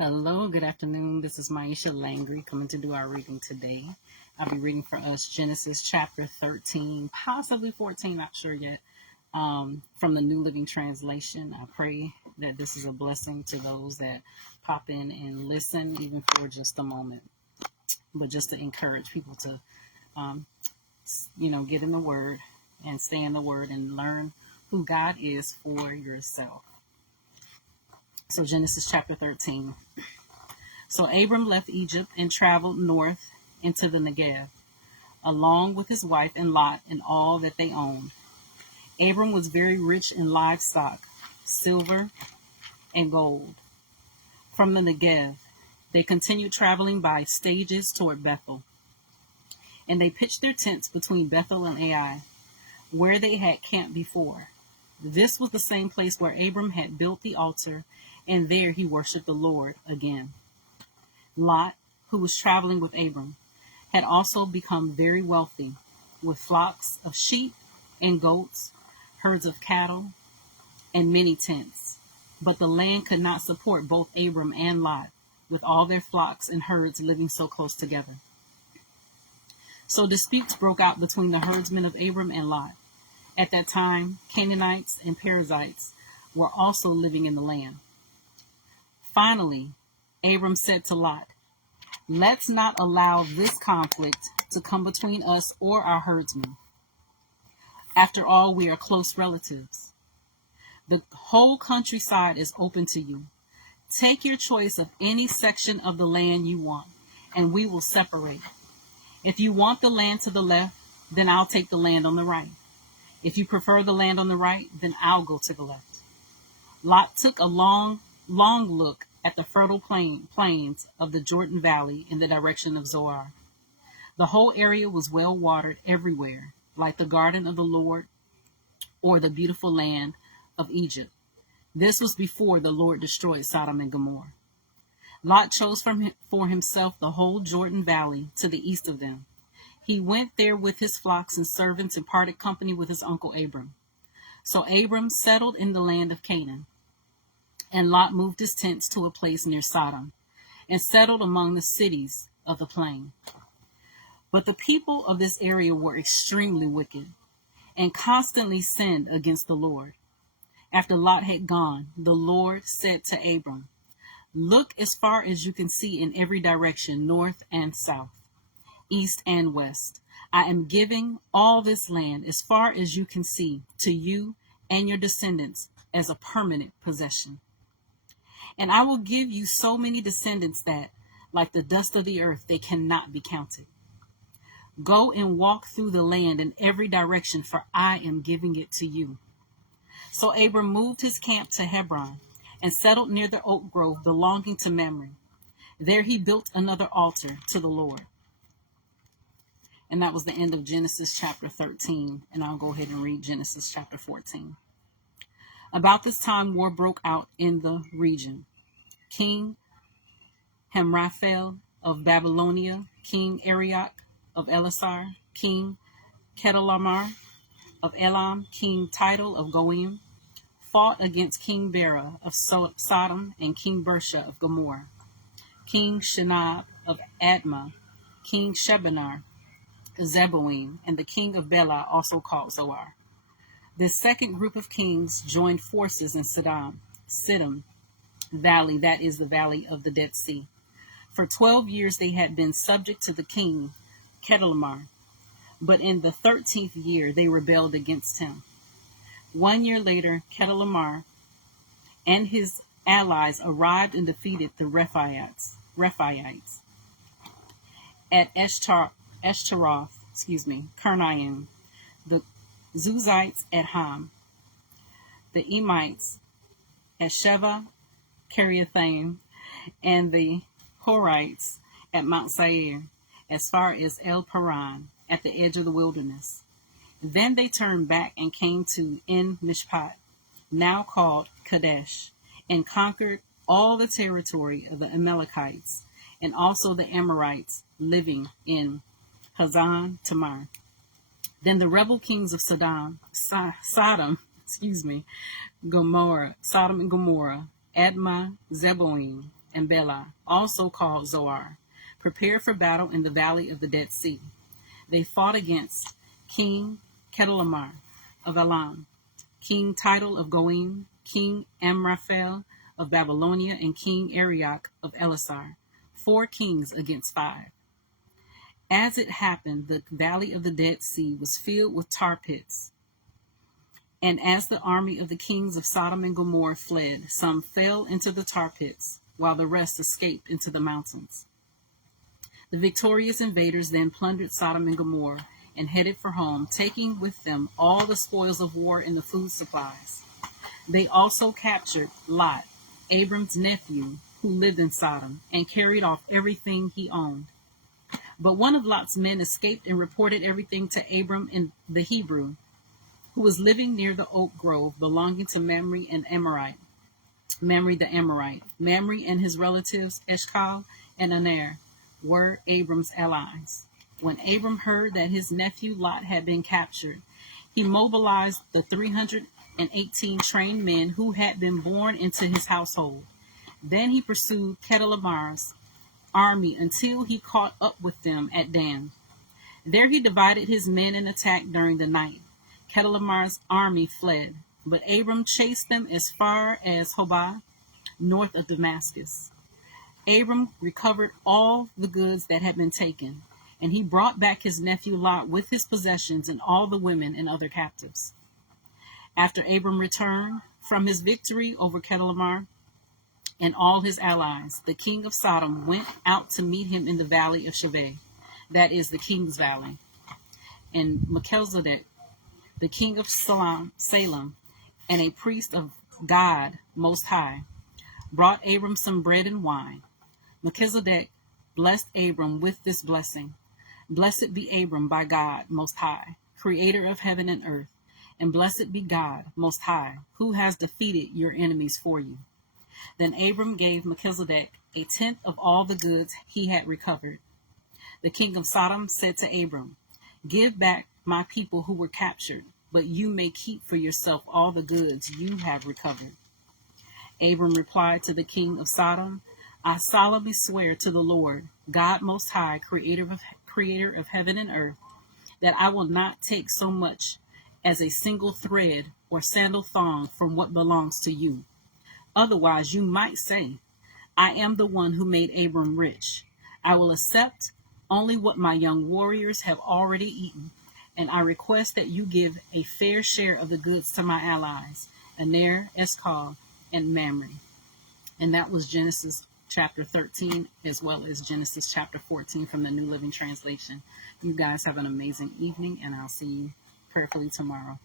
Hello, good afternoon. This is Myesha Langley coming to do our reading today. I'll be reading for us Genesis chapter 13, possibly 14, not sure yet, from the New Living Translation. I pray that this is a blessing to those that pop in and listen, even for just a moment, but just to encourage people to, get in the Word and stay in the Word and learn who God is for yourself. So Genesis chapter 13. So Abram left Egypt and traveled north into the Negev, along with his wife and Lot and all that they owned. Abram was very rich in livestock, silver, and gold. From the Negev, they continued traveling by stages toward Bethel. And they pitched their tents between Bethel and Ai, where they had camped before. This was the same place where Abram had built the altar, and there he worshipped the Lord again. Lot, who was traveling with Abram, had also become very wealthy, with flocks of sheep and goats, herds of cattle, and many tents. But the land could not support both Abram and Lot, with all their flocks and herds living so close together. So disputes broke out between the herdsmen of Abram and Lot. At that time, Canaanites and Perizzites were also living in the land. Finally, Abram said to Lot, "Let's not allow this conflict to come between us or our herdsmen. After all, we are close relatives. The whole countryside is open to you. Take your choice of any section of the land you want, and we will separate. If you want the land to the left, then I'll take the land on the right. If you prefer the land on the right, then I'll go to the left." Lot took a long look at the fertile plains of the Jordan Valley in the direction of Zoar. The whole area was well watered everywhere, like the garden of the Lord or the beautiful land of Egypt. This was before the Lord destroyed Sodom and Gomorrah. Lot chose for himself the whole Jordan Valley to the east of them. He went there with his flocks and servants and parted company with his uncle Abram. So Abram settled in the land of Canaan. And Lot moved his tents to a place near Sodom and settled among the cities of the plain. But the people of this area were extremely wicked and constantly sinned against the Lord. After Lot had gone, the Lord said to Abram, "Look as far as you can see in every direction, north and south, east and west. I am giving all this land as far as you can see to you and your descendants as a permanent possession. And I will give you so many descendants that, like the dust of the earth, they cannot be counted. Go and walk through the land in every direction, for I am giving it to you." So Abram moved his camp to Hebron and settled near the oak grove belonging to Mamre. There he built another altar to the Lord. And that was the end of Genesis chapter 13. And I'll go ahead and read Genesis chapter 14. About this time, war broke out in the region. King Hamraphel of Babylonia, King Arioch of Elasar, King Chedorlaomer of Elam, King Tidal of Goim, fought against King Bera of Sodom and King Bersha of Gomorrah, King Shinab of Admah, King Shebanar of Zeboim, and the king of Bela, also called Zoar. This second group of kings joined forces in Siddim Valley, that is the valley of the Dead Sea. For 12 years they had been subject to the king Chedorlaomer, but in the 13th year they rebelled against him. 1 year later, Chedorlaomer and his allies arrived and defeated the Rephaites at Eshtaroth, Karnaim, the Zuzites at Ham, the Emites at Sheva Kiriathaim, and the Horites at Mount Seir, as far as El Paran, at the edge of the wilderness. Then they turned back and came to En Mishpat, now called Kadesh, and conquered all the territory of the Amalekites, and also the Amorites living in Hazan Tamar. Then the rebel kings of Sodom and Gomorrah, Admah, Zeboim, and Bela, also called Zoar, prepared for battle in the valley of the Dead Sea. They fought against King Chedorlaomer of Elam, King Tidal of Goim, King Amraphel of Babylonia, and King Arioch of Elasar, 4 kings against 5. As it happened, the valley of the Dead Sea was filled with tar pits. And as the army of the kings of Sodom and Gomorrah fled, some fell into the tar pits, while the rest escaped into the mountains. The victorious invaders then plundered Sodom and Gomorrah and headed for home, taking with them all the spoils of war and the food supplies. They also captured Lot, Abram's nephew, who lived in Sodom, and carried off everything he owned. But one of Lot's men escaped and reported everything to Abram in the Hebrew, who was living near the oak grove belonging to Mamre the Amorite. Mamre and his relatives Eshcol and Aner were Abram's allies. When Abram heard that his nephew Lot had been captured, he mobilized the 318 trained men who had been born into his household. Then he pursued Chedorlaomer's army until he caught up with them at Dan. There he divided his men and attacked during the night. Chedorlaomer's army fled, but Abram chased them as far as Hobah, north of Damascus. Abram recovered all the goods that had been taken, and he brought back his nephew Lot with his possessions and all the women and other captives. After Abram returned from his victory over Chedorlaomer and all his allies, the king of Sodom went out to meet him in the valley of Shaveh, that is the king's valley. And Melchizedek, the king of Salem, and a priest of God Most High, brought Abram some bread and wine. Melchizedek blessed Abram with this blessing: Blessed be Abram by God Most High, creator of heaven and earth, and blessed be God Most High, who has defeated your enemies for you. Then Abram gave Melchizedek a tenth of all the goods he had recovered. The king of Sodom said to Abram, Give back my people who were captured, but you may keep for yourself all the goods you have recovered. Abram replied to the king of Sodom, I solemnly swear to the Lord, God Most High, creator of heaven and earth, that I will not take so much as a single thread or sandal thong from what belongs to you. Otherwise, you might say, I am the one who made Abram rich. I will accept only what my young warriors have already eaten, and I request that you give a fair share of the goods to my allies, Aner, Eshcol, and Mamre. And that was Genesis chapter 13, as well as Genesis chapter 14 from the New Living Translation. You guys have an amazing evening, and I'll see you prayerfully tomorrow.